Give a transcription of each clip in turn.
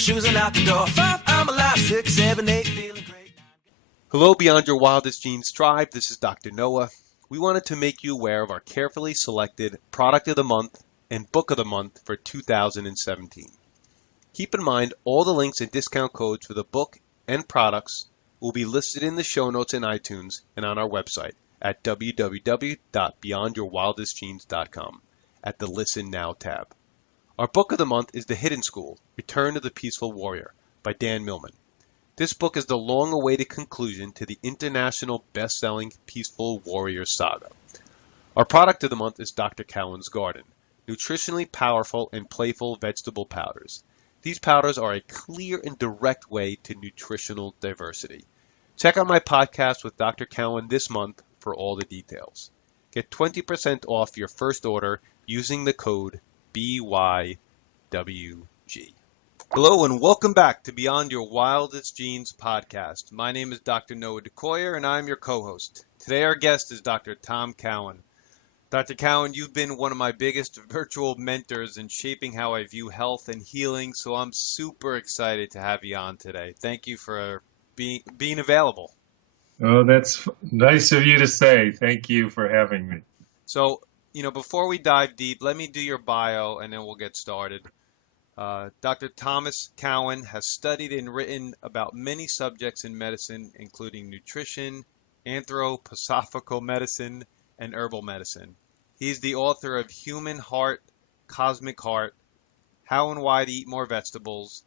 shoes and out the door. 5, I'm alive. 6, 7, 8, feeling great. Hello, Beyond Your Wildest Dreams tribe. This is Dr. Noah. We wanted to make you aware of our carefully selected Product of the Month and Book of the Month for 2017. Keep in mind all the links and discount codes for the book and products will be listed in the show notes in iTunes and on our website at www.beyondyourwildestdreams.com at the Listen Now tab. Our book of the month is The Hidden School, Return of the Peaceful Warrior by Dan Millman. This book is the long-awaited conclusion to the international best-selling Peaceful Warrior saga. Our product of the month is Dr. Cowan's Garden, nutritionally powerful and playful vegetable powders. These powders are a clear and direct way to nutritional diversity. Check out my podcast with Dr. Cowan this month for all the details. Get 20% off your first order using the code BYWG. Hello and welcome back to Beyond Your Wildest Dreams podcast. My name is Dr. Noah DeCoyer and I'm your co-host. Today our guest is Dr. Tom Cowan. Dr. Cowan, you've been one of my biggest virtual mentors in shaping how I view health and healing, so I'm super excited to have you on today. Thank you for being available. Oh, that's nice of you to say. Thank you for having me. So, before we dive deep, let me do your bio and then we'll get started. Dr. Thomas Cowan has studied and written about many subjects in medicine, including nutrition, anthroposophical medicine, and herbal medicine. He's the author of Human Heart, Cosmic Heart, How and Why to Eat More Vegetables,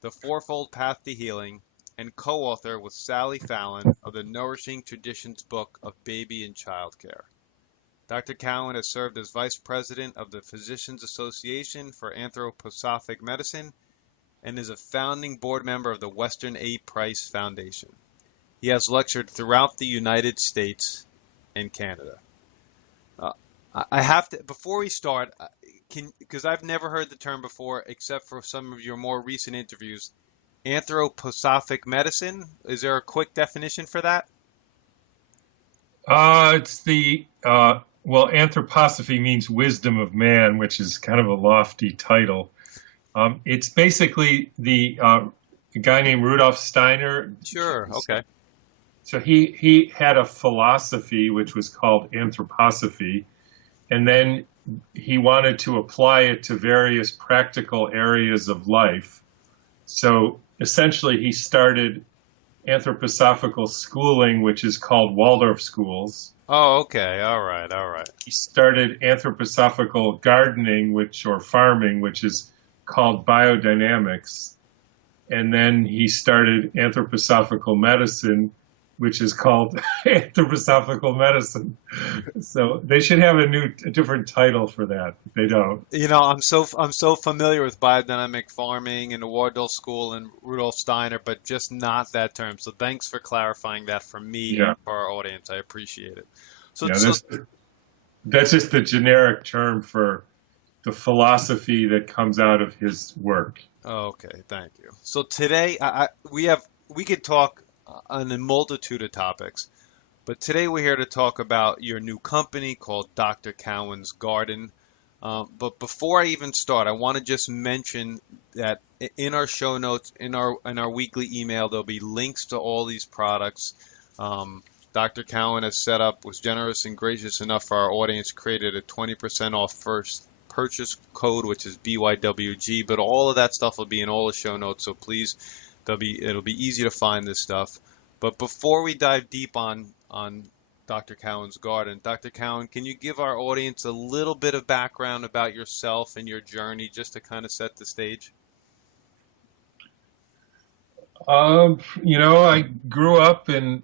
The Fourfold Path to Healing, and co-author with Sally Fallon of the Nourishing Traditions book of baby and child care. Dr. Cowan has served as Vice President of the Physicians Association for Anthroposophic Medicine and is a founding board member of the Western A. Price Foundation. He has lectured throughout the United States and Canada. I have to, before we start, because I've never heard the term before except for some of your more recent interviews, anthroposophic medicine. Is there a quick definition for that? Anthroposophy means wisdom of man, which is kind of a lofty title. It's basically a guy named Rudolf Steiner. Sure, okay. So he had a philosophy which was called anthroposophy, and then he wanted to apply it to various practical areas of life. So essentially he started anthroposophical schooling, which is called Waldorf schools. Oh, okay. All right. He started anthroposophical gardening, or farming, which is called biodynamics. And then he started anthroposophical medicine, which is called anthroposophical medicine. So they should have a different title for that. But they don't. I'm so familiar with biodynamic farming and the Waldorf School and Rudolf Steiner, but just not that term. So thanks for clarifying that for me and for our audience. I appreciate it. That's just the generic term for the philosophy that comes out of his work. Okay, thank you. So today we could talk on a multitude of topics, but today we're here to talk about your new company called Dr. Cowan's Garden. But before I even start, I want to just mention that in our show notes, in our weekly email, there'll be links to all these products. Dr. Cowan was generous and gracious enough for our audience, created a 20% off first purchase code, which is BYWG, but all of that stuff will be in all the show notes, so please, it'll be easy to find this stuff. But before we dive deep on Dr. Cowan's Garden, Dr. Cowan, can you give our audience a little bit of background about yourself and your journey, just to kind of set the stage? I grew up in,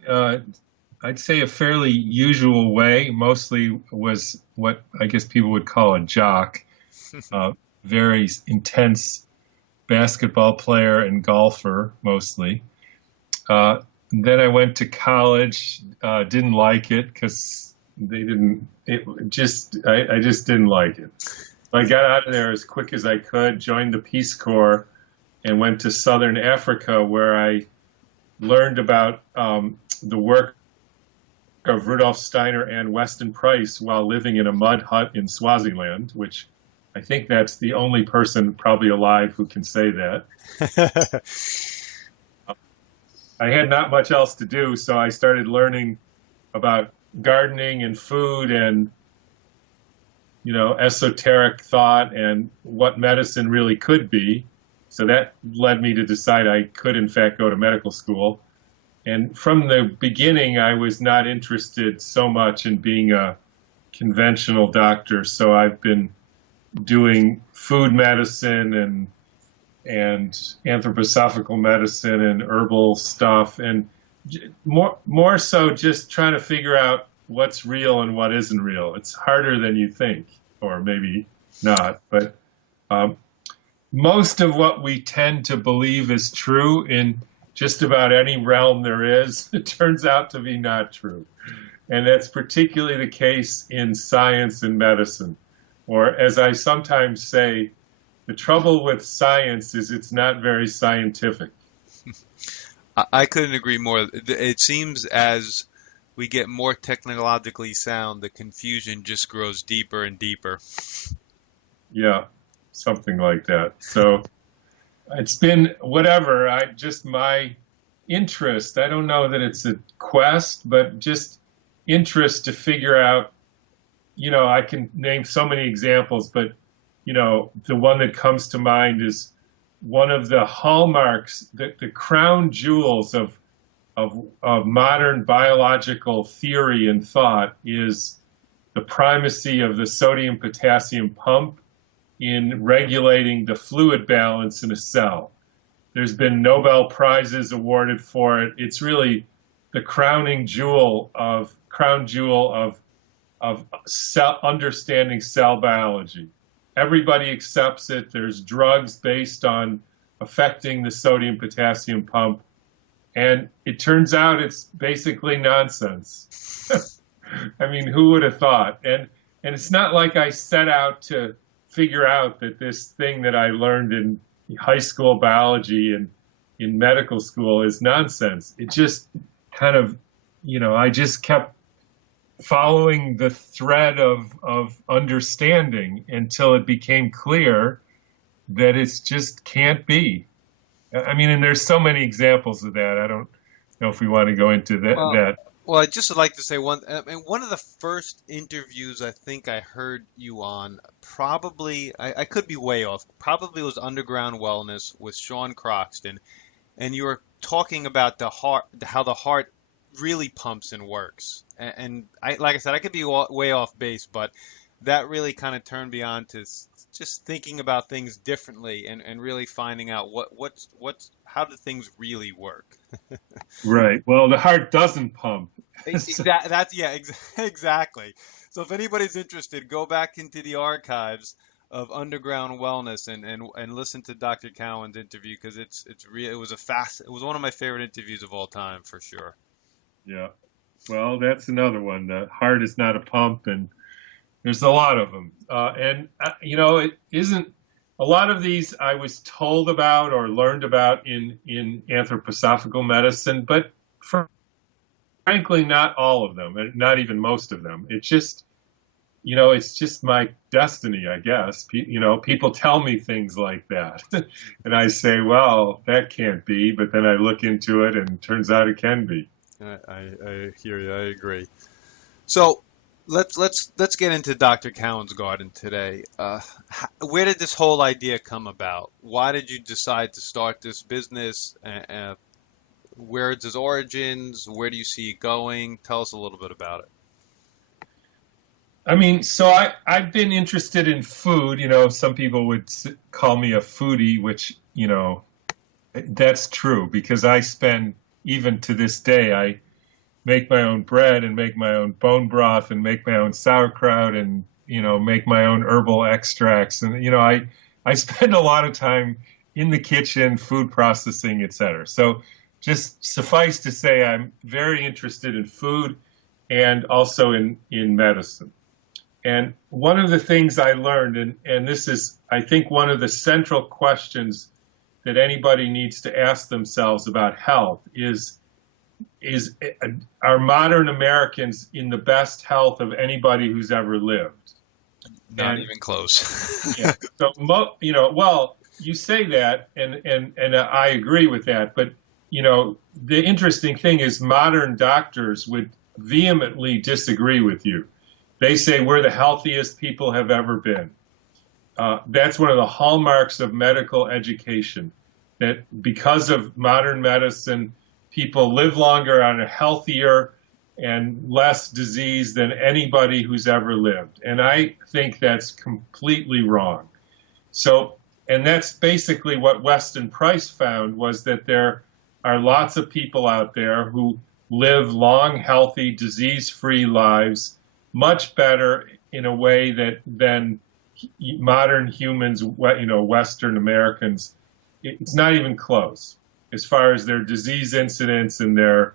I'd say, a fairly usual way. Mostly was what I guess people would call a jock, very intense basketball player and golfer mostly. Then I went to college, didn't like it because I just didn't like it. So I got out of there as quick as I could, joined the Peace Corps, and went to Southern Africa, where I learned about the work of Rudolf Steiner and Weston Price while living in a mud hut in Swaziland, which I think that's the only person probably alive who can say that. I had not much else to do, so I started learning about gardening and food and, esoteric thought and what medicine really could be. So that led me to decide I could, in fact, go to medical school. And from the beginning, I was not interested so much in being a conventional doctor. So I've been doing food medicine and anthroposophical medicine and herbal stuff, and more so just trying to figure out what's real and what isn't real. It's harder than you think, or maybe not, but most of what we tend to believe is true in just about any realm there is, it turns out to be not true. And that's particularly the case in science and medicine. Or as I sometimes say, the trouble with science is it's not very scientific. I couldn't agree more. It seems as we get more technologically sound, the confusion just grows deeper and deeper. Yeah, something like that. So it's been whatever. My interest, I don't know that it's a quest, but just interest to figure out, I can name so many examples, but, the one that comes to mind is one of the hallmarks, the crown jewels of modern biological theory and thought is the primacy of the sodium-potassium pump in regulating the fluid balance in a cell. There's been Nobel Prizes awarded for it. It's really the crown jewel of understanding cell biology. Everybody accepts it. There's drugs based on affecting the sodium-potassium pump. And it turns out it's basically nonsense. I mean, who would have thought? And it's not like I set out to figure out that this thing that I learned in high school biology and in medical school is nonsense. It just kind of, I just kept following the thread of understanding until it became clear that it just can't be. I mean, and there's so many examples of that. I don't know if we want to go into that. Well, I'd just like to say one of the first interviews I think I heard you on, probably, I could be way off, probably was Underground Wellness with Sean Croxton, and you were talking about the heart, how the heart really pumps and works. And like I said, I could be way off base, but that really kind of turned me on to just thinking about things differently and really finding out how do things really work. Right. Well, the heart doesn't pump. Exactly. So if anybody's interested, go back into the archives of Underground Wellness and listen to Dr. Cowan's interview, because it was one of my favorite interviews of all time for sure. Yeah. Well, that's another one. The heart is not a pump, and there's a lot of them. It isn't. A lot of these I was told about or learned about in anthroposophical medicine, but frankly, not all of them, and not even most of them. It's just, it's just my destiny, I guess. People tell me things like that, and I say, well, that can't be. But then I look into it, and it turns out it can be. I hear you. I agree. So let's get into Dr. Cowan's garden today. Where did this whole idea come about? Why did you decide to start this business? Where is its origins? Where do you see it going? Tell us a little bit about it. I mean, so I've been interested in food. Some people would call me a foodie, which, that's true, because I spend, even to this day, I make my own bread and make my own bone broth and make my own sauerkraut and, make my own herbal extracts. And, I spend a lot of time in the kitchen, food processing, et cetera. So just suffice to say, I'm very interested in food and also in medicine. And one of the things I learned, and this is, I think, one of the central questions that anybody needs to ask themselves about health is are modern Americans in the best health of anybody who's ever lived? Not even close. Yeah. So, well, you say that, and I agree with that. But the interesting thing is, modern doctors would vehemently disagree with you. They say we're the healthiest people have ever been. That's one of the hallmarks of medical education. That because of modern medicine, people live longer on a healthier and less disease than anybody who's ever lived. And I think that's completely wrong. So, and that's basically what Weston Price found, was that there are lots of people out there who live long, healthy, disease-free lives much better in a way than modern humans, Western Americans. It's not even close as far as their disease incidence and their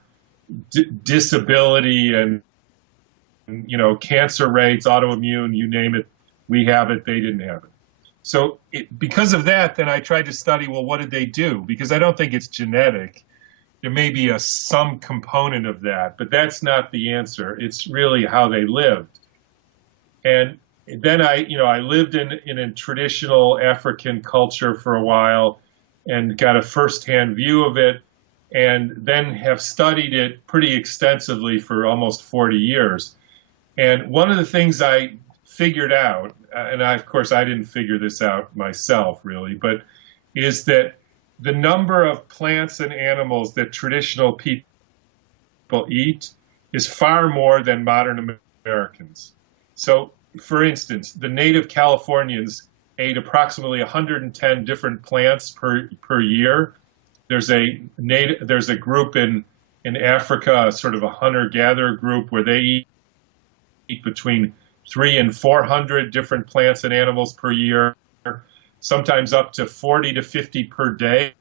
disability and cancer rates, autoimmune, you name it, we have it, they didn't have it. So because of that, then I tried to study, well, what did they do? Because I don't think it's genetic. There may be some component of that, but that's not the answer. It's really how they lived. And then I lived in a traditional African culture for a while and got a firsthand view of it, and then have studied it pretty extensively for almost 40 years. And one of the things I figured out, and of course I didn't figure this out myself really, but is that the number of plants and animals that traditional people eat is far more than modern Americans. So, for instance, the native Californians ate approximately 110 different plants per year. There's a group in Africa, sort of a hunter-gatherer group, where they eat between 300 and 400 different plants and animals per year, sometimes up to 40 to 50 per day.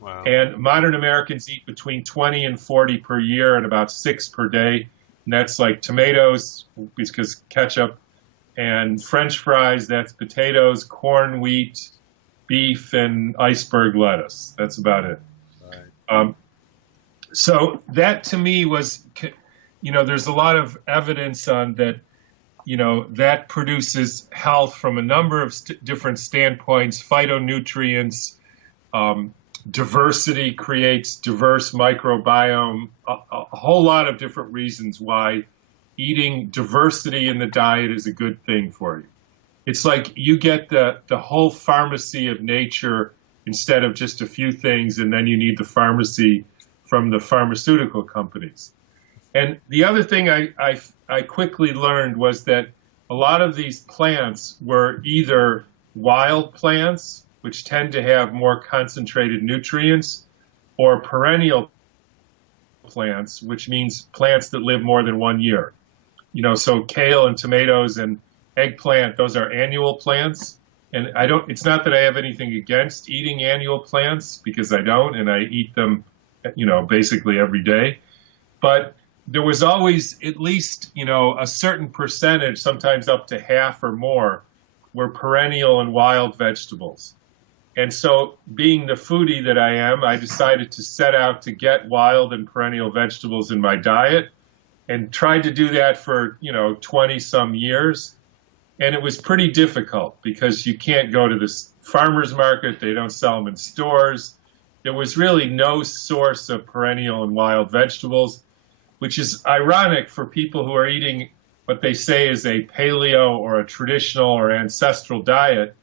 Wow. And modern Americans eat between 20 and 40 per year and about 6 per day. And that's like tomatoes, because ketchup, and French fries, that's potatoes, corn, wheat, beef, and iceberg lettuce. That's about it. Right. So that to me was, there's a lot of evidence on that, that produces health from a number of different standpoints. Phytonutrients, diversity creates diverse microbiome, a whole lot of different reasons why eating diversity in the diet is a good thing for you. It's like you get the whole pharmacy of nature instead of just a few things, and then you need the pharmacy from the pharmaceutical companies. And the other thing I quickly learned was that a lot of these plants were either wild plants, which tend to have more concentrated nutrients, or perennial plants, which means plants that live more than 1 year. So kale and tomatoes and eggplant, those are annual plants. And it's not that I have anything against eating annual plants, because I don't, and I eat them, basically every day. But there was always at least, a certain percentage, sometimes up to half or more, were perennial and wild vegetables. And so, being the foodie that I am, I decided to set out to get wild and perennial vegetables in my diet, and tried to do that for, 20 some years. And it was pretty difficult because you can't go to the farmer's market. They don't sell them in stores. There was really no source of perennial and wild vegetables, which is ironic for people who are eating what they say is a paleo or a traditional or ancestral diet.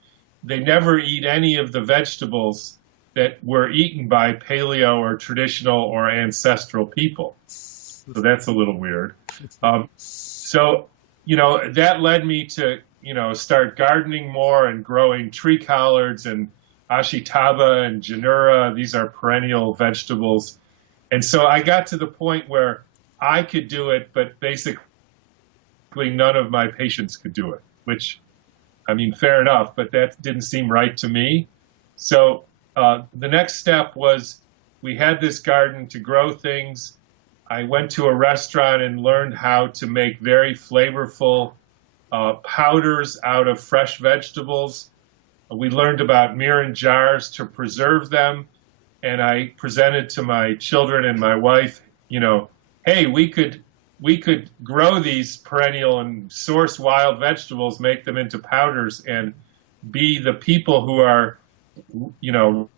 They never eat any of the vegetables that were eaten by paleo or traditional or ancestral people. So that's a little weird. That led me to, start gardening more and growing tree collards and ashitaba and janura. These are perennial vegetables. And so I got to the point where I could do it, but basically none of my patients could do it, which, fair enough, but that didn't seem right to me. So the next step was, we had this garden to grow things. I went to a restaurant and learned how to make very flavorful powders out of fresh vegetables. We learned about mirin jars to preserve them, and I presented to my children and my wife, hey, we could we could grow these perennial and source wild vegetables, make them into powders, and be the people who are, you know,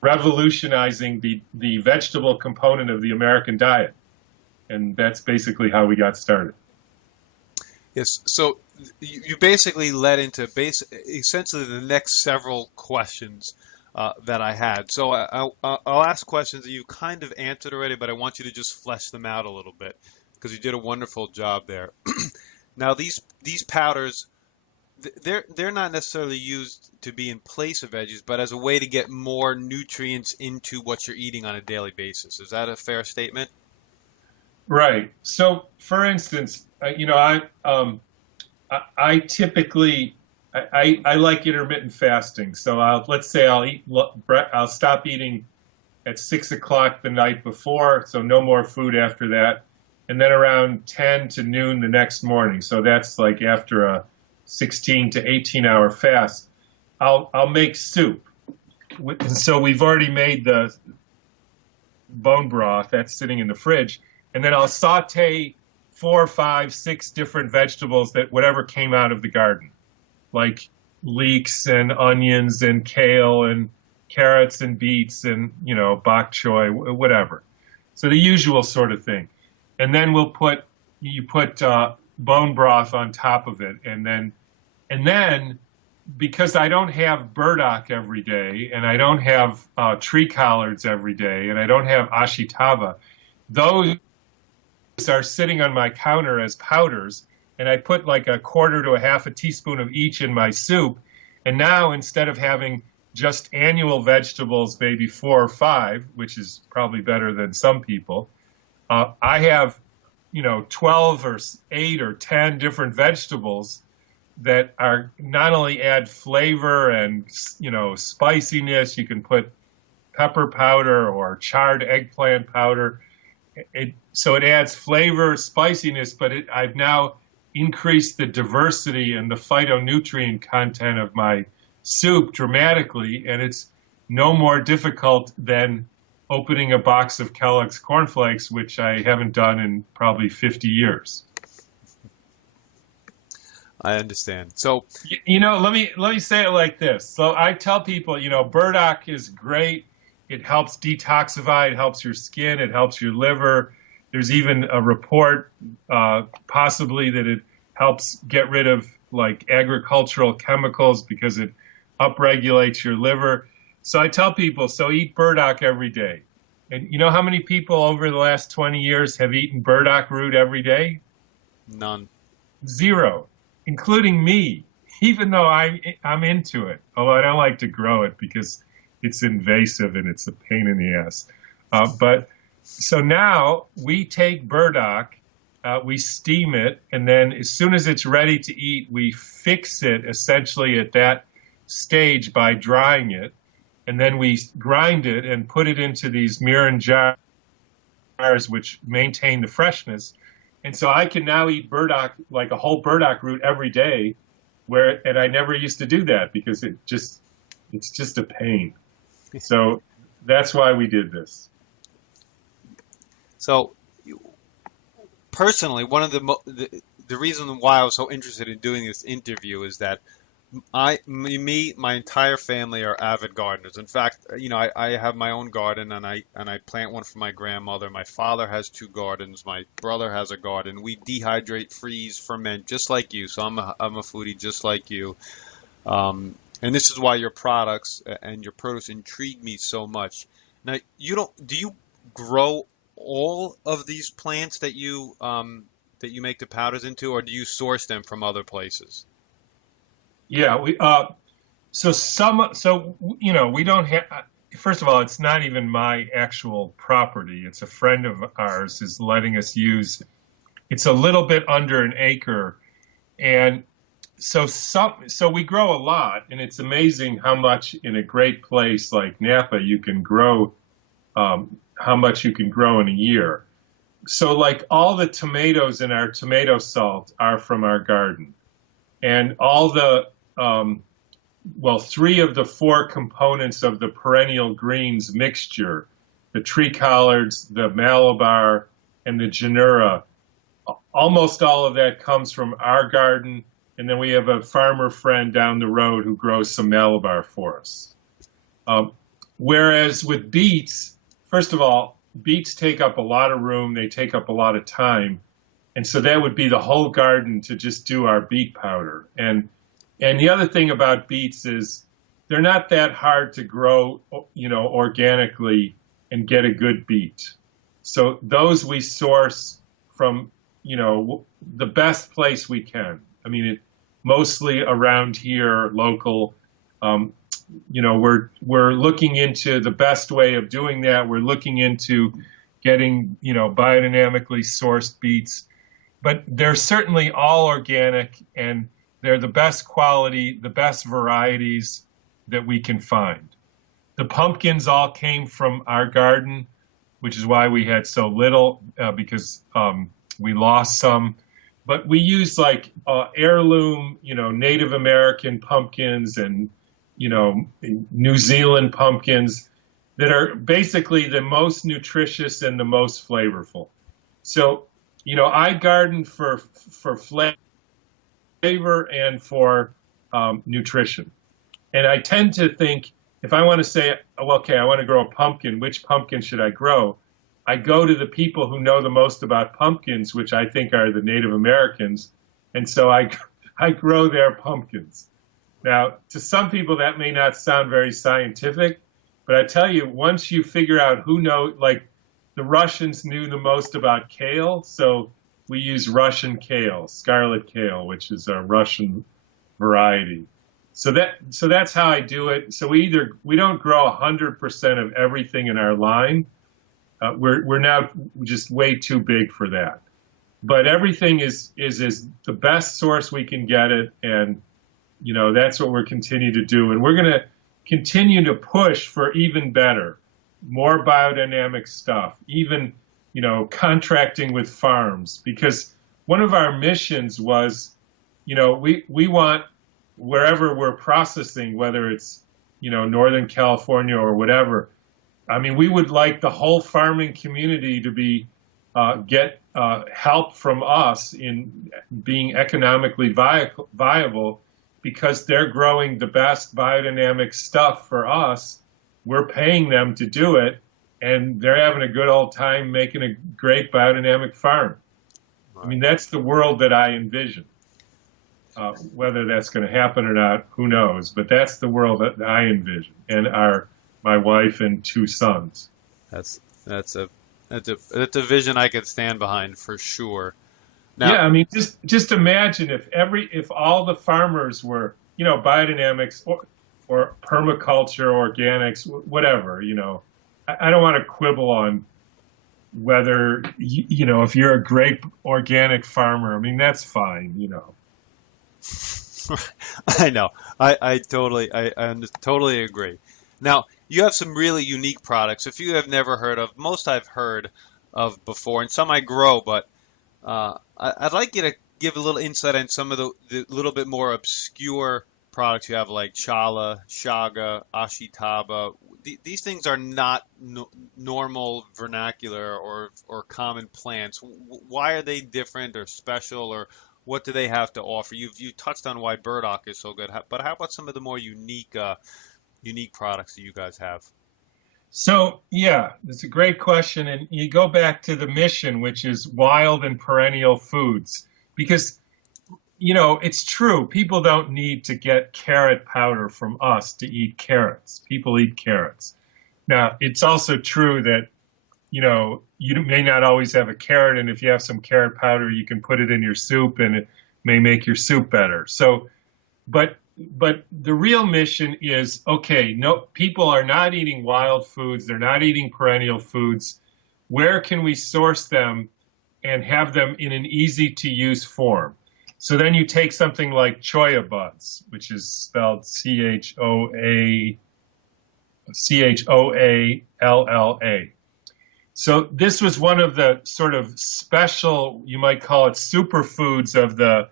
revolutionizing the vegetable component of the American diet. And that's basically how we got started. Yes. So you basically led into essentially the next several questions that I had. So I'll ask questions that you kind of answered already, but I want you to just flesh them out a little bit because you did a wonderful job there. Now these powders, they're not necessarily used to be in place of veggies, but as a way to get more nutrients into what you're eating on a daily basis. Is that a fair statement? Right. So, for instance, you know, I typically I like intermittent fasting. So let's say I'll stop eating at 6 o'clock the night before, so no more food after that, and then around 10 to noon the next morning. So that's like after a 16 to 18-hour fast. I'll make soup. And so we've already made the bone broth that's sitting in the fridge, and then I'll saute 4, 5, 6 different vegetables that whatever came out of the garden, like leeks and onions and kale and carrots and beets and, you know, bok choy, whatever. So the usual sort of thing. And then you put bone broth on top of it, and then because I don't have burdock every day, and I don't have tree collards every day, and I don't have ashitaba, those are sitting on my counter as powders, and I put like a quarter to a half a teaspoon of each in my soup. And now instead of having just annual vegetables, maybe 4 or 5, which is probably better than some people, I have, you know, 12 or 8 or 10 different vegetables that are not only add flavor and, you know, spiciness. You can put pepper powder or charred eggplant powder. So it adds flavor, spiciness, but I've now increased the diversity and the phytonutrient content of my soup dramatically, and it's no more difficult than opening a box of Kellogg's cornflakes, which I haven't done in probably 50 years. I understand. So, you know, let me say it like this. So I tell people, you know, burdock is great. It helps detoxify. It helps your skin. It helps your liver. There's even a report, possibly, that it helps get rid of like agricultural chemicals because it upregulates your liver. So I tell people, so eat burdock every day. And you know how many people over the last 20 years have eaten burdock root every day? none. 0, including me, even though I'm into it. Although I don't like to grow it because it's invasive and it's a pain in the ass. But so now we take burdock, we steam it, and then as soon as it's ready to eat, we fix it essentially at that stage by drying it. And then we grind it and put it into these mirin jars, which maintain the freshness. And so I can now eat burdock, like a whole burdock root every day, and I never used to do that because it's just a pain. So that's why we did this. So, personally, one of the reason why I was so interested in doing this interview is that my entire family are avid gardeners. In fact, you know, I have my own garden, and I plant one for my grandmother. My father has 2 gardens. My brother has a garden. We dehydrate, freeze, ferment, just like you. So I'm a foodie, just like you. And this is why your products and your produce intrigue me so much. Now, do you grow all of these plants that you make the powders into, or do you source them from other places? Yeah, you know, we don't have, first of all, it's not even my actual property. It's a friend of ours is letting us use, it's a little bit under an acre. And so we grow a lot, and it's amazing how much in a great place like Napa you can grow, how much you can grow in a year. So like all the tomatoes in our tomato salt are from our garden. And all the, 3 of the 4 components of the perennial greens mixture, the tree collards, the Malabar, and the Genera, almost all of that comes from our garden, and then we have a farmer friend down the road who grows some Malabar for us. Um, Whereas with beets, first of all, beets take up a lot of room, they take up a lot of time, and so that would be the whole garden to just do our beet powder. And the other thing about beets is they're not that hard to grow, organically and get a good beet. So those we source from, the best place we can. I mean, mostly around here, local. We're looking into the best way of doing that. We're looking into getting, biodynamically sourced beets, but they're certainly all organic, and they're the best quality, the best varieties that we can find. The pumpkins all came from our garden, which is why we had so little, because we lost some. But we use like heirloom, Native American pumpkins and, New Zealand pumpkins that are basically the most nutritious and the most flavorful. So, I garden for flavor and for nutrition. And I tend to think, if I want to say, oh, okay, I want to grow a pumpkin, which pumpkin should I grow? I go to the people who know the most about pumpkins, which I think are the Native Americans, and so I grow their pumpkins. Now, to some people that may not sound very scientific, but I tell you, once you figure out who knows, like the Russians knew the most about kale, so we use Russian kale, scarlet kale, which is a Russian variety. So that's how I do it. So we don't grow 100% of everything in our line. We're now just way too big for that. But everything is the best source we can get it, and that's what we're continuing to do. And we're going to continue to push for even better, more biodynamic stuff, even contracting with farms, because one of our missions was, we want, wherever we're processing, whether it's, Northern California or whatever, I mean, we would like the whole farming community to be, get help from us in being economically viable, because they're growing the best biodynamic stuff for us. We're paying them to do it, and they're having a good old time making a great biodynamic farm. I mean, that's the world that I envision. Whether that's going to happen or not, who knows? But that's the world that I envision, and my wife and 2 sons. That's a vision I could stand behind for sure. Now, yeah, I mean, just imagine if all the farmers were, biodynamics or permaculture, organics, whatever. I don't want to quibble on whether if you're a great organic farmer. I mean, that's fine. I know. I totally agree. Now, you have some really unique products. If you have never heard of, most I've heard of before, and some I grow, but I'd like you to give a little insight on some of the little bit more obscure products you have, like chala, shaga, ashitaba. These things are not normal vernacular or common plants. Why are they different or special, or what do they have to offer? You touched on why burdock is so good, but how about some of the more unique products that you guys have? So, yeah, it's a great question. And you go back to the mission, which is wild and perennial foods, because, it's true. People don't need to get carrot powder from us to eat carrots. People eat carrots. Now, it's also true that, you may not always have a carrot, and if you have some carrot powder, you can put it in your soup, and it may make your soup better. So, but the real mission is, okay, no, people are not eating wild foods. They're not eating perennial foods. Where can we source them and have them in an easy to use form? So then you take something like cholla buds, which is spelled Choalla. So this was one of the sort of special, you might call it superfoods of the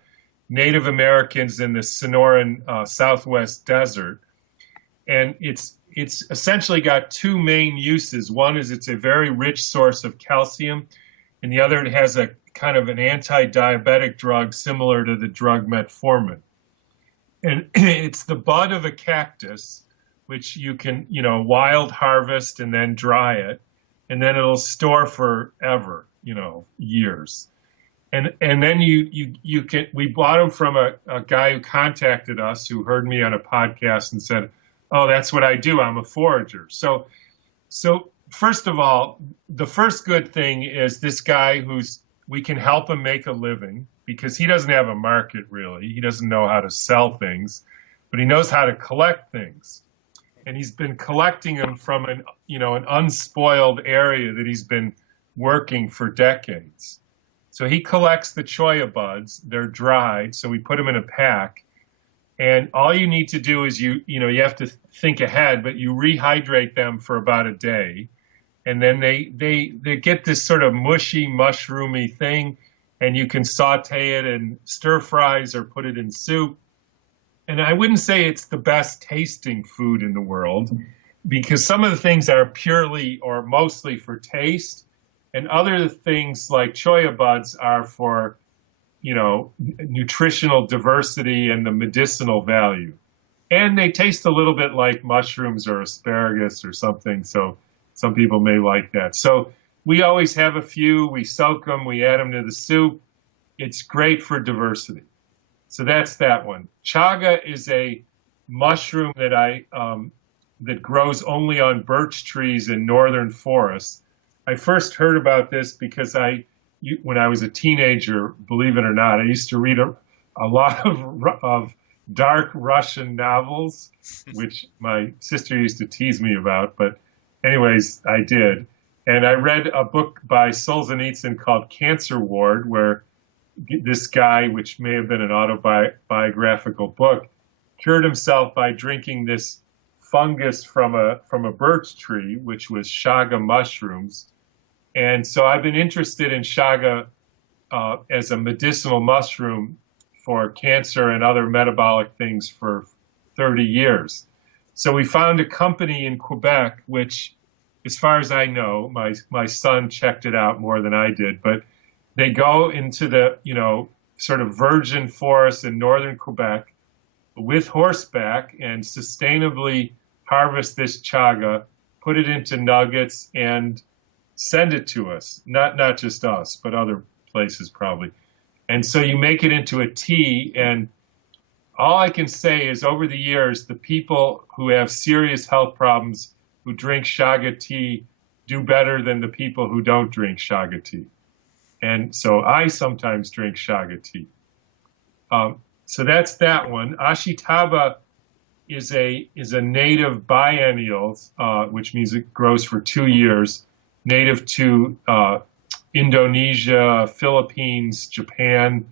Native Americans in the Sonoran Southwest desert. And it's essentially got 2 main uses. One is it's a very rich source of calcium, and the other has a kind of an anti-diabetic drug similar to the drug metformin. And it's the bud of a cactus, which you can, wild harvest and then dry it, and then it'll store forever, years. And then you can we bought them from a guy who contacted us who heard me on a podcast and said, "Oh, that's what I do. I'm a forager." So first of all, the first good thing is this guy we can help him make a living because he doesn't have a market really. He doesn't know how to sell things, but he knows how to collect things. And he's been collecting them from an unspoiled area that he's been working for decades. So he collects the cholla buds. They're dried, so we put them in a pack. And all you need to do is you have to think ahead, but you rehydrate them for about a day. And then they get this sort of mushy, mushroomy thing, and you can saute it in stir fries or put it in soup. And I wouldn't say it's the best tasting food in the world because some of the things are purely or mostly for taste. And other things like cholla buds are for, nutritional diversity and the medicinal value. And they taste a little bit like mushrooms or asparagus or something. So some people may like that. So we always have a few. We soak them. We add them to the soup. It's great for diversity. So that's that one. Chaga is a mushroom that grows only on birch trees in northern forests. I first heard about this because when I was a teenager, believe it or not, I used to read a lot of dark Russian novels, which my sister used to tease me about. But anyways, I did. And I read a book by Solzhenitsyn called Cancer Ward, where this guy, which may have been an autobiographical book, cured himself by drinking this fungus from a birch tree, which was chaga mushrooms. And so I've been interested in chaga as a medicinal mushroom for cancer and other metabolic things for 30 years. So we found a company in Quebec, which, as far as I know, my son checked it out more than I did, but they go into the, sort of virgin forest in northern Quebec with horseback and sustainably harvest this chaga, put it into nuggets, and send it to us. Not just us, but other places probably. And so you make it into a tea, and all I can say is over the years, the people who have serious health problems who drink chaga tea do better than the people who don't drink chaga tea. And so I sometimes drink chaga tea. So that's that one. Ashitaba is a native biennial, which means it grows for 2 years, native to Indonesia, Philippines, Japan.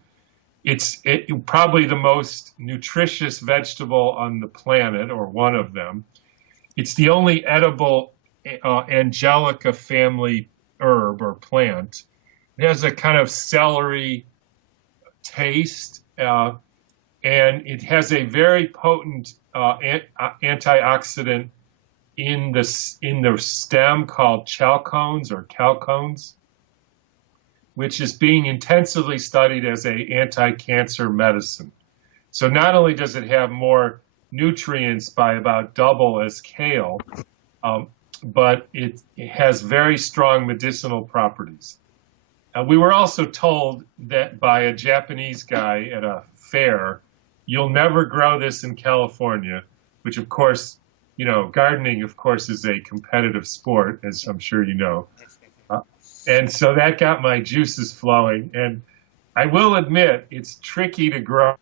It's probably the most nutritious vegetable on the planet, or one of them. It's the only edible Angelica family herb or plant. It has a kind of celery taste, and it has a very potent antioxidant in the stem called chalcones, which is being intensively studied as a anti-cancer medicine. So not only does it have more nutrients by about double as kale, but it has very strong medicinal properties. We were also told that by a Japanese guy at a fair, you'll never grow this in California, which of course, gardening, of course, is a competitive sport, as I'm sure you know. And so that got my juices flowing. And I will admit, it's tricky to grow.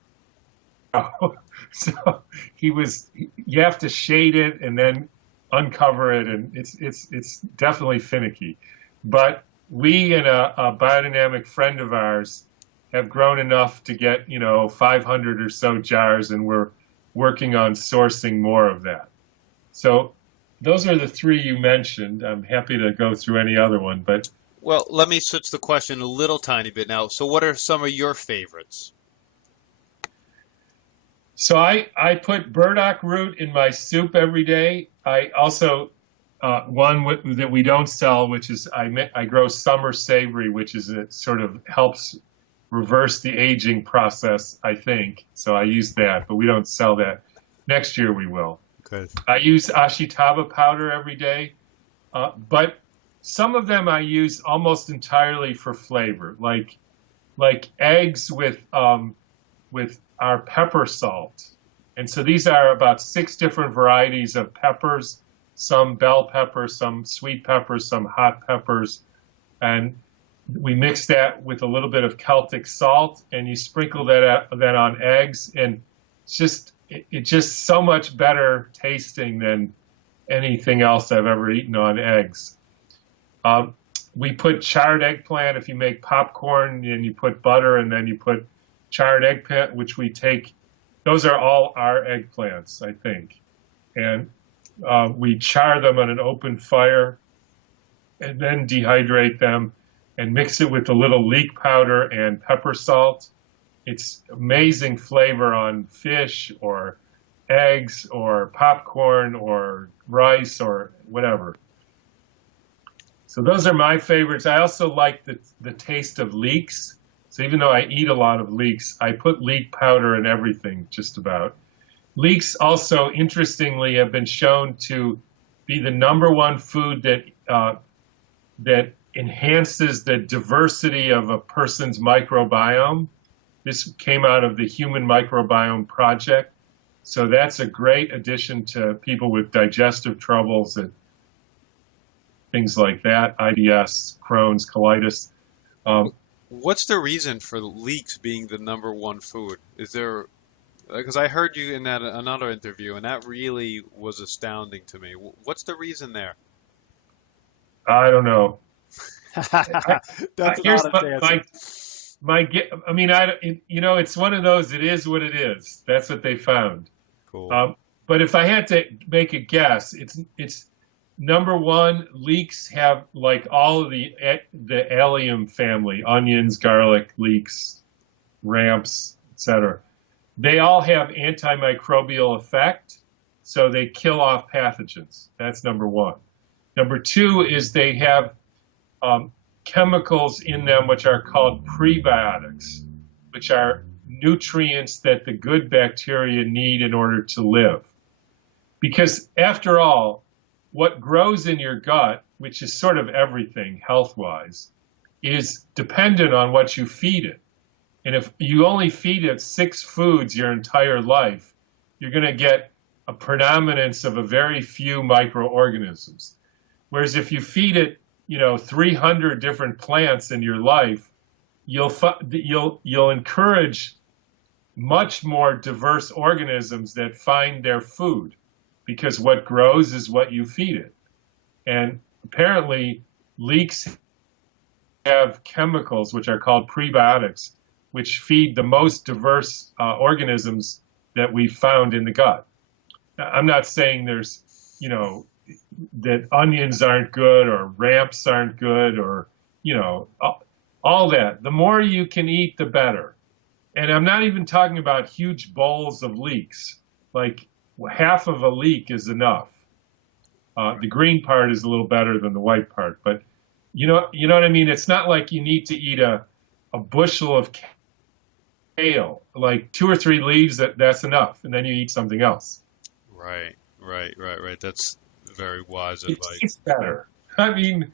So you have to shade it and then uncover it, and it's definitely finicky. But we and a biodynamic friend of ours have grown enough to get 500 or so jars, and we're working on sourcing more of that. So those are the three you mentioned. I'm happy to go through any other one, but Well, let me switch the question a little tiny bit now. So what are some of your favorites? so I put burdock root in my soup every day. I also one that we don't sell, which is I grow summer savory, which is it sort of helps reverse the aging process, I think. So I use that, but we don't sell that. Next year we will. Good. I use ashitaba powder every day, but some of them I use almost entirely for flavor, like eggs with our pepper salt. And so these are about 6 different varieties of peppers, some bell peppers, some sweet peppers, some hot peppers, and we mix that with a little bit of Celtic salt, and you sprinkle that on eggs, and it's just so much better tasting than anything else I've ever eaten on eggs. We put charred eggplant. If you make popcorn and you put butter and then you put charred eggplant, which we take, those are all our eggplants, I think. And we char them on an open fire and then dehydrate them and mix it with a little leek powder and pepper salt. It's amazing flavor on fish or eggs or popcorn or rice or whatever. So those are my favorites. I also like the taste of leeks. So even though I eat a lot of leeks, I put leek powder in everything, just about. Leeks also, interestingly, have been shown to be the #1 food that enhances the diversity of a person's microbiome. This came out of the Human Microbiome Project. So that's a great addition to people with digestive troubles and things like that, IBS, Crohn's, colitis. What's the reason for leeks being the #1 food? Is there, because I heard you in that another interview, and that really was astounding to me. What's the reason there? I don't know. That's an Here's honest answer. I mean, it's one of those. It is what it is. That's what they found. Cool. But if I had to make a guess, it's #1. Leeks have, like all of the allium family: onions, garlic, leeks, ramps, etc. They all have antimicrobial effect, so they kill off pathogens. That's #1. #2 is they have chemicals in them which are called prebiotics, which are nutrients that the good bacteria need in order to live. Because after all, what grows in your gut, which is sort of everything health-wise, is dependent on what you feed it. And if you only feed it 6 foods your entire life, you're going to get a predominance of a very few microorganisms. Whereas if you feed it, 300 different plants in your life, you'll encourage much more diverse organisms that find their food, because what grows is what you feed it. And apparently leeks have chemicals which are called prebiotics, which feed the most diverse organisms that we've found in the gut. I'm not saying there's, that onions aren't good or ramps aren't good or, all that. The more you can eat, the better. And I'm not even talking about huge bowls of leeks. Like half of a leek is enough. The green part is a little better than the white part, but you know what I mean? It's not like you need to eat a bushel of kale, like 2 or 3 leaves, that's enough, and then you eat something else. Right. That's very wise It advice. tastes better. I mean,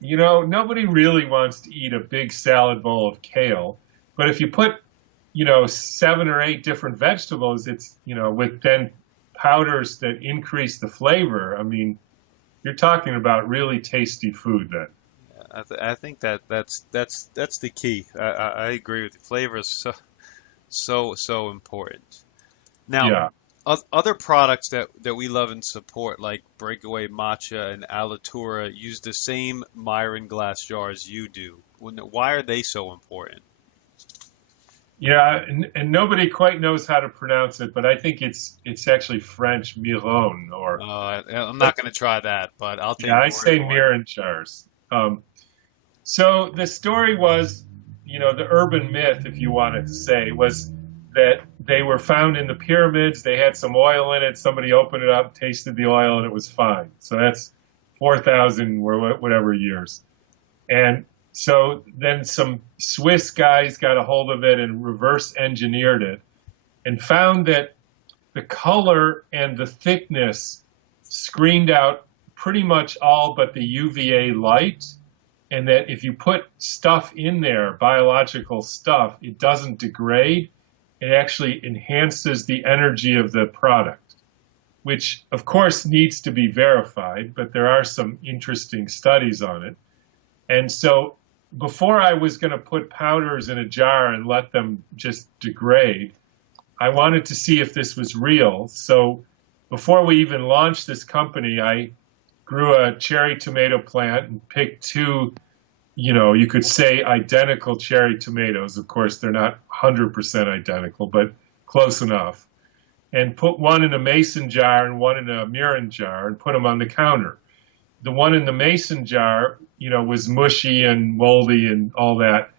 nobody really wants to eat a big salad bowl of kale, but if you put, 7 or 8 different vegetables, it's, with then powders that increase the flavor, I mean, you're talking about really tasty food then. I think that's the key. I agree with you. Flavor is so important. Now, Yeah. other products that we love and support, like Breakaway Matcha and Alatura, use the same Myron glass jars you do. Why are they so important? Yeah, and nobody quite knows how to pronounce it, but I think it's actually French, Miron, or I'm not going to try that, but I'll take yeah, I your say word for it. Miron jars. So the story was, the urban myth, if you wanted to say, was that they were found in the pyramids. They had some oil in it. Somebody opened it up, tasted the oil, and it was fine. So that's 4,000 or whatever years. And so then some Swiss guys got a hold of it and reverse engineered it and found that the color and the thickness screened out pretty much all but the UVA light, and that if you put stuff in there, biological stuff, it doesn't degrade. It actually enhances the energy of the product, which of course needs to be verified, but there are some interesting studies on it. And so before I was going to put powders in a jar and let them just degrade, I wanted to see if this was real. So before we even launched this company, I grew a cherry tomato plant and picked two, you could say identical cherry tomatoes. Of course, they're not 100% identical, but close enough. And put one in a mason jar and one in a mirin jar and put them on the counter. The one in the mason jar, was mushy and moldy and all that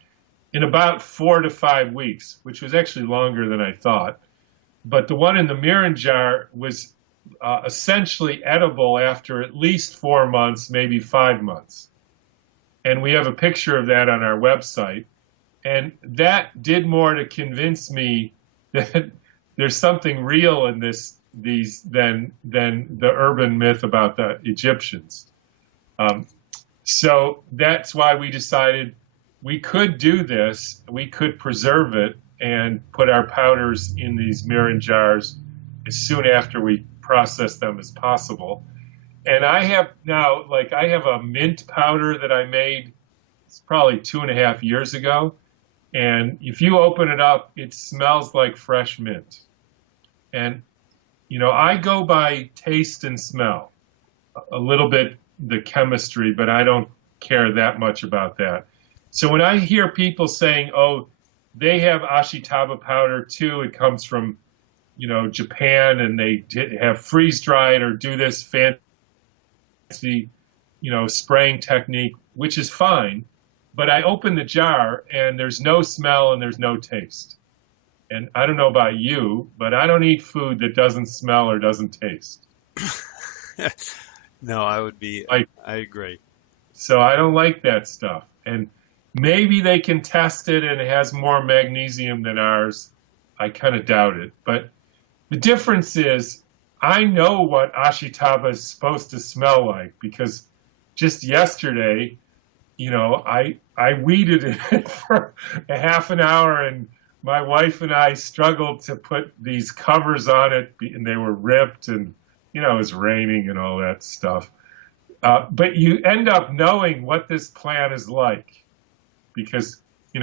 in about 4 to 5 weeks, which was actually longer than I thought. But the one in the mirin jar was essentially edible after at least 4 months, maybe 5 months. And we have a picture of that on our website. And that did more to convince me that there's something real in these than the urban myth about the Egyptians. So that's why we decided we could do this. We could preserve it and put our powders in these mirin jars as soon after we process them as possible. And I have now, I have a mint powder that I made, it's probably 2.5 years ago. And if you open it up, it smells like fresh mint. And, I go by taste and smell, a little bit the chemistry, but I don't care that much about that. So when I hear people saying, oh, they have Ashitaba powder too, it comes from, Japan, and they have freeze dried or do this fancy, spraying technique, which is fine. But I open the jar and there's no smell and there's no taste. And I don't know about you, but I don't eat food that doesn't smell or doesn't taste. No, I agree. So I don't like that stuff. And maybe they can test it and it has more magnesium than ours. I kind of doubt it. But the difference is I know what Ashitaba is supposed to smell like, because just yesterday, I weeded it for a half an hour, and my wife and I struggled to put these covers on it, and they were ripped, and it was raining and all that stuff. But you end up knowing what this plant is like, because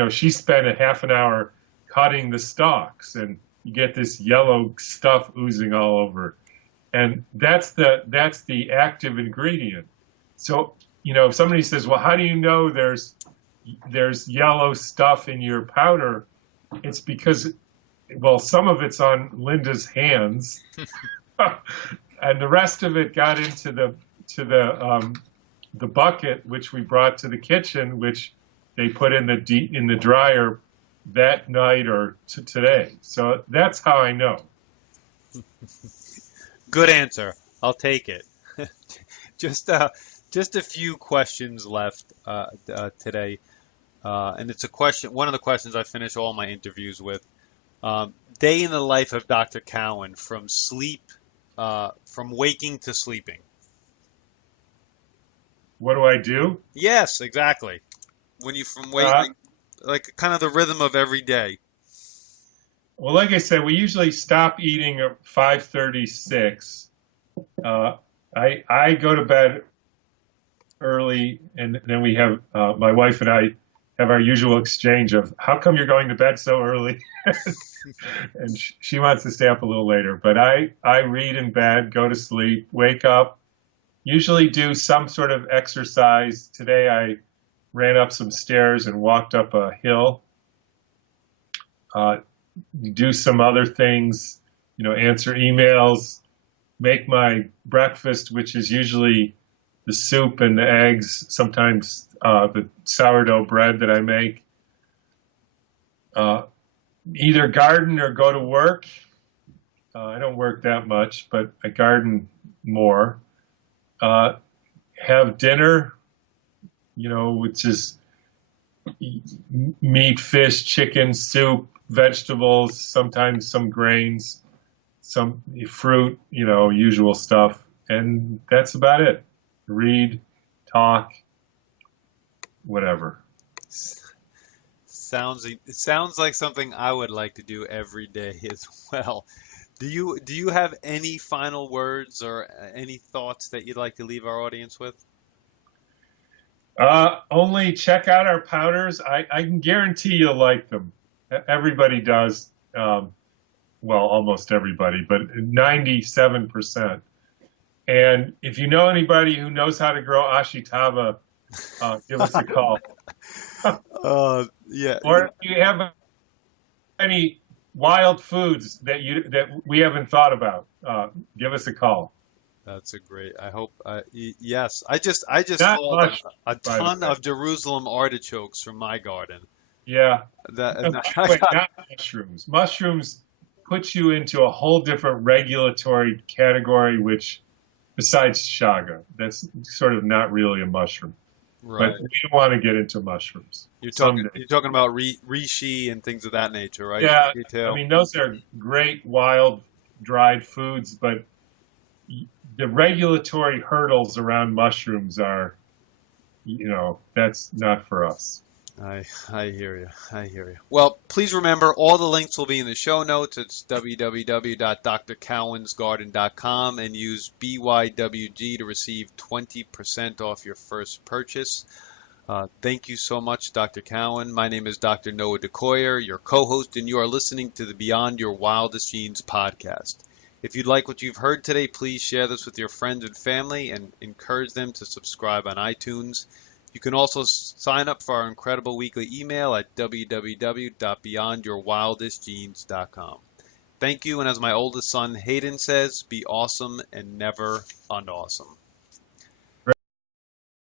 she spent a half an hour cutting the stalks, and you get this yellow stuff oozing all over, and that's the active ingredient. So if somebody says, well, how do you know there's yellow stuff in your powder? It's because, well, some of it's on Linda's hands, and the rest of it got into the bucket, which we brought to the kitchen, which they put in the dryer that night or today. So that's how I know. Good answer. I'll take it. Just a few questions left today. And it's a question, one of the questions I finish all my interviews with. Day in the life of Dr. Cowan, from waking to sleeping. What do I do? Yes, exactly. From waking, like kind of the rhythm of every day. Well, like I said, we usually stop eating at 5:36. I go to bed early, and then we have my wife and I have our usual exchange of, how come you're going to bed so early? And she wants to stay up a little later. But I read in bed, go to sleep, wake up, usually do some sort of exercise. Today I ran up some stairs and walked up a hill. Do some other things, answer emails, make my breakfast, which is usually the soup and the eggs, sometimes the sourdough bread that I make. Either garden or go to work. I don't work that much, but I garden more. have dinner, which is meat, fish, chicken, soup, vegetables, sometimes some grains, some fruit, usual stuff. And that's about it. Read, talk, whatever. It sounds like something I would like to do every day as well. Do you have any final words or any thoughts that you'd like to leave our audience with? Only check out our powders. I can guarantee you'll like them. Everybody does. Well, almost everybody, but 97%. And if you know anybody who knows how to grow ashitaba, give us a call. Yeah, Or if you have any wild foods that we haven't thought about, give us a call. that's a great. I hope. Yes, I just Not hauled much, a by the ton way. of Jerusalem artichokes from my garden. Yeah. That By and the I way, got. not mushrooms. Mushrooms put you into a whole different regulatory category, which, besides shaga, that's sort of not really a mushroom. But Right. we don't want to get into mushrooms You're talking someday. you're talking about reishi and things of that nature, right? Yeah, I Retail. mean, those are great wild dried foods, but the regulatory hurdles around mushrooms are, that's not for us. I hear you. I hear you. Well, please remember all the links will be in the show notes. It's www.drcowansgarden.com and use BYWG to receive 20% off your first purchase. Thank you so much, Dr. Cowan. My name is Dr. Noah DeCoyer, your co-host, and you are listening to the Beyond Your Wildest Genes podcast. If you'd like what you've heard today, please share this with your friends and family and encourage them to subscribe on iTunes. You can also sign up for our incredible weekly email at www.beyondyourwildestgenes.com. Thank you, and as my oldest son Hayden says, be awesome and never unawesome.